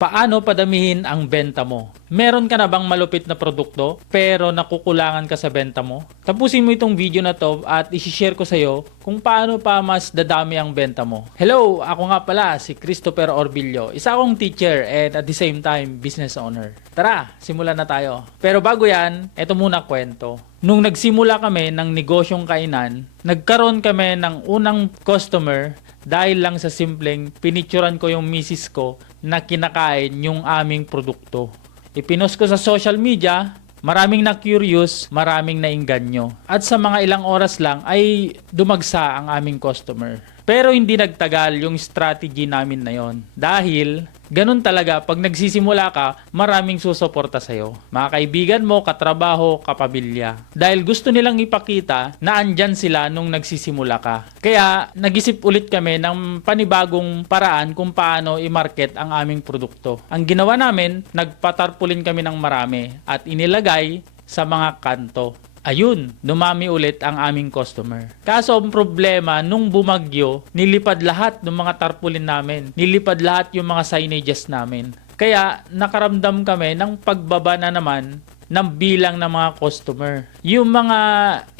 Paano padamihin ang benta mo? Meron ka na bang malupit na produkto pero nakukulangan ka sa benta mo? Tapusin mo itong video na to at isi-share ko sa iyo kung paano pa mas dadami ang benta mo. Hello, ako nga pala si Christopher Orbillo. Isa akong teacher and at the same time business owner. Tara, simulan na tayo. Pero bago yan, eto muna kwento. Nung nagsimula kami ng negosyong kainan, nagkaroon kami ng unang customer dahil lang sa simpleng pinicturan ko yung misis ko na kinakain yung aming produkto. Ipinost ko sa social media, maraming na curious, maraming na inganyo. At sa mga ilang oras lang ay dumagsa ang aming customer. Pero hindi nagtagal yung strategy namin na yon. Dahil ganun talaga, pag nagsisimula ka, maraming susuporta sa'yo. Mga kaibigan mo, katrabaho, kapamilya. Dahil gusto nilang ipakita na andyan sila nung nagsisimula ka. Kaya nag-isip ulit kami ng panibagong paraan kung paano i-market ang aming produkto. Ang ginawa namin, nagpatarpulin kami ng marami at inilagay sa mga kanto. Ayun, dumami ulit ang aming customer. Kaso ang problema, nung bumagyo, nilipad lahat ng mga tarpaulin namin. Nilipad lahat yung mga signages namin. Kaya nakaramdam kami ng pagbaba na naman ng bilang ng mga customer. Yung mga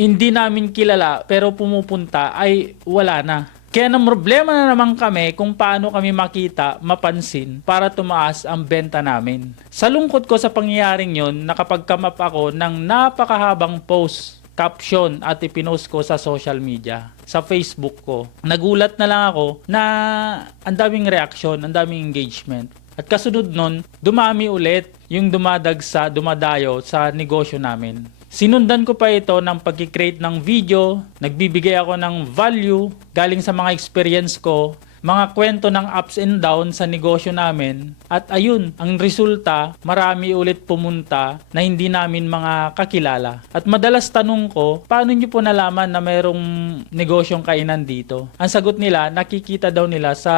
hindi namin kilala pero pumupunta ay wala na. Kaya nang problema na naman kami kung paano kami makita, mapansin para tumaas ang benta namin. Sa lungkot ko sa pangyayaring yon, nakapagkamap ako ng napakahabang post caption at ipinost ko sa social media, sa Facebook ko. Nagulat na lang ako na ang daming reaction, ang daming engagement. At kasunod nun, dumami ulit yung dumadagsa, dumadayo sa negosyo namin. Sinundan ko pa ito ng pag-create ng video, nagbibigay ako ng value galing sa mga experience ko, mga kwento ng ups and downs sa negosyo namin. At ayun, ang resulta, marami ulit pumunta na hindi namin mga kakilala. At madalas tanong ko, paano nyo po nalaman na mayroong negosyong kainan dito? Ang sagot nila, nakikita daw nila sa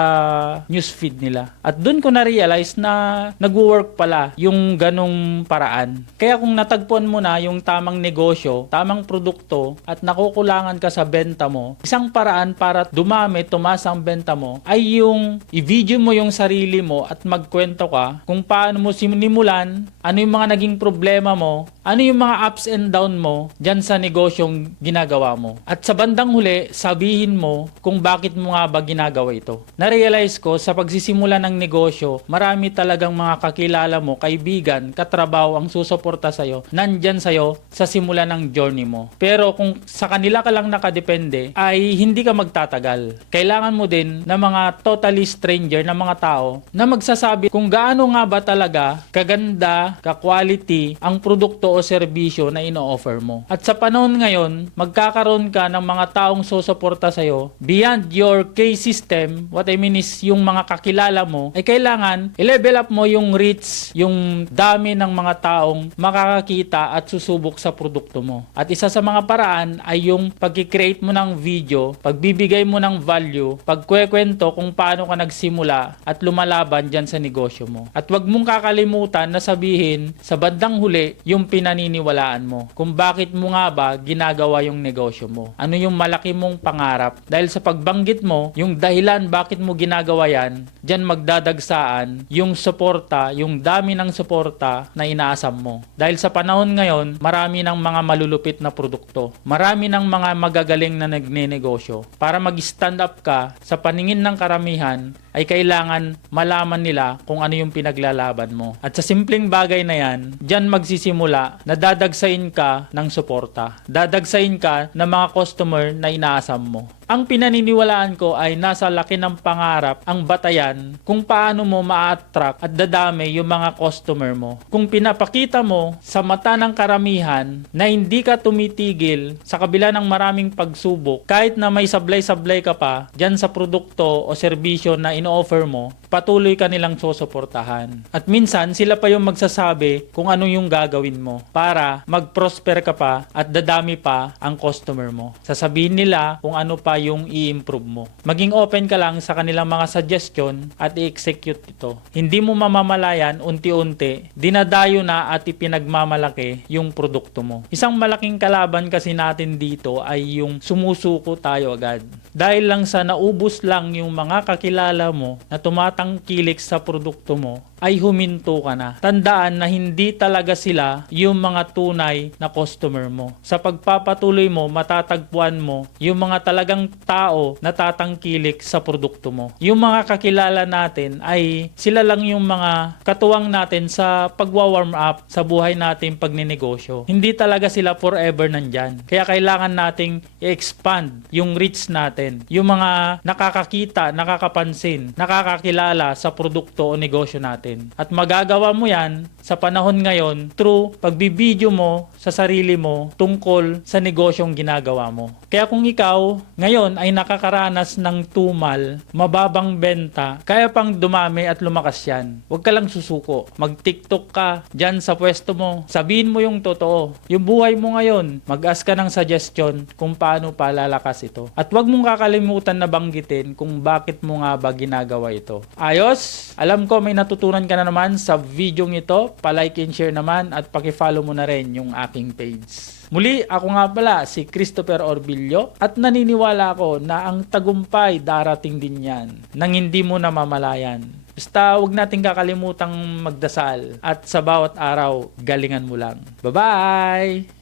newsfeed nila. At doon ko na-realize na nag-work pala yung ganong paraan. Kaya kung natagpuan mo na yung tamang negosyo, tamang produkto, at nakukulangan ka sa benta mo, isang paraan para dumami, tumas ang benta mo, ay yung i-video mo yung sarili mo at magkwento ka kung paano mo sinimulan, ano yung mga naging problema mo, ano yung mga ups and down mo dyan sa negosyong ginagawa mo. At sa bandang huli, sabihin mo kung bakit mo nga ba ginagawa ito. Na-realize ko sa pagsisimula ng negosyo, marami talagang mga kakilala mo, kaibigan, katrabaho ang susuporta sa'yo, nandyan sa'yo sa simula ng journey mo. Pero kung sa kanila ka lang nakadepende, ay hindi ka magtatagal. Kailangan mo din na mga totally stranger na mga tao na magsasabi kung gaano nga ba talaga kaganda, ka-quality ang produkto o serbisyo na ino-offer mo. At sa panahon ngayon, magkakaroon ka ng mga taong susuporta sa'yo beyond your case system. What I mean is yung mga kakilala mo ay kailangan i-level up mo yung reach, yung dami ng mga taong makakakita at susubok sa produkto mo. At isa sa mga paraan ay yung pag-create mo ng video, pagbibigay mo ng value, pagkwekwento kung paano ka nagsimula at lumalaban dyan sa negosyo mo. At wag mong kakalimutan na sabihin sa bandang huli yung pinaniniwalaan mo. Kung bakit mo nga ba ginagawa yung negosyo mo. Ano yung malaki mong pangarap. Dahil sa pagbanggit mo, yung dahilan bakit mo ginagawa yan, dyan magdadagsaan yung suporta, yung dami ng suporta na inaasam mo. Dahil sa panahon ngayon, marami ng mga malulupit na produkto. Marami ng mga magagaling na nagnenegosyo. Para mag-stand up ka sa paningin ng karamihan, ay kailangan malaman nila kung ano yung pinaglalaban mo. At sa simpleng bagay na yan, dyan magsisimula na dadagsain ka ng suporta. Dadagsain ka ng mga customer na inaasam mo. Ang pinaniniwalaan ko ay nasa laki ng pangarap ang batayan kung paano mo ma-attract at dadami yung mga customer mo. Kung pinapakita mo sa mata ng karamihan na hindi ka tumitigil sa kabila ng maraming pagsubok, kahit na may sablay-sablay ka pa dyan sa produkto o serbisyo na ino-offer mo, patuloy ka nilang susuportahan. At minsan, sila pa yung magsasabi kung ano yung gagawin mo para mag-prosper ka pa at dadami pa ang customer mo. Sasabihin nila kung ano pa yung i-improve mo. Maging open ka lang sa kanilang mga suggestion at i-execute ito. Hindi mo mamamalayan unti-unti, dinadayo na at ipinagmamalaki yung produkto mo. Isang malaking kalaban kasi natin dito ay yung sumusuko tayo agad. Dahil lang sa naubos lang yung mga kakilala mo na tumatangkilik sa produkto mo, ay huminto ka na. Tandaan na hindi talaga sila yung mga tunay na customer mo. Sa pagpapatuloy mo, matatagpuan mo yung mga talagang tao na tatangkilik sa produkto mo. Yung mga kakilala natin ay sila lang yung mga katuwang natin sa pagwa-warm up sa buhay natin pagninegosyo. Hindi talaga sila forever nandyan. Kaya kailangan nating i-expand yung reach natin. Yung mga nakakakita, nakakapansin, nakakakilala sa produkto o negosyo natin. At magagawa mo yan sa panahon ngayon through pagbibideo mo sa sarili mo tungkol sa negosyong ginagawa mo. Kaya kung ikaw ngayon ay nakakaranas ng tumal, mababang benta, kaya pang dumami at lumakas yan. Huwag ka lang susuko. Mag-TikTok ka dyan sa pwesto mo. Sabihin mo yung totoo. Yung buhay mo ngayon, mag-ask ka ng suggestion kung paano palalakas ito. At huwag mong kakalimutan na banggitin kung bakit mo nga ba ginagawa ito. Ayos? Alam ko may natutunan ka na naman sa video ito. Palike and share naman at pakifollow mo na rin yung aking page. Muli, ako nga pala si Christopher Orbillo at naniniwala ako na ang tagumpay darating din yan nang hindi mo namamalayan. Basta huwag natin kakalimutang magdasal at sa bawat araw, galingan mo lang. Bye-bye!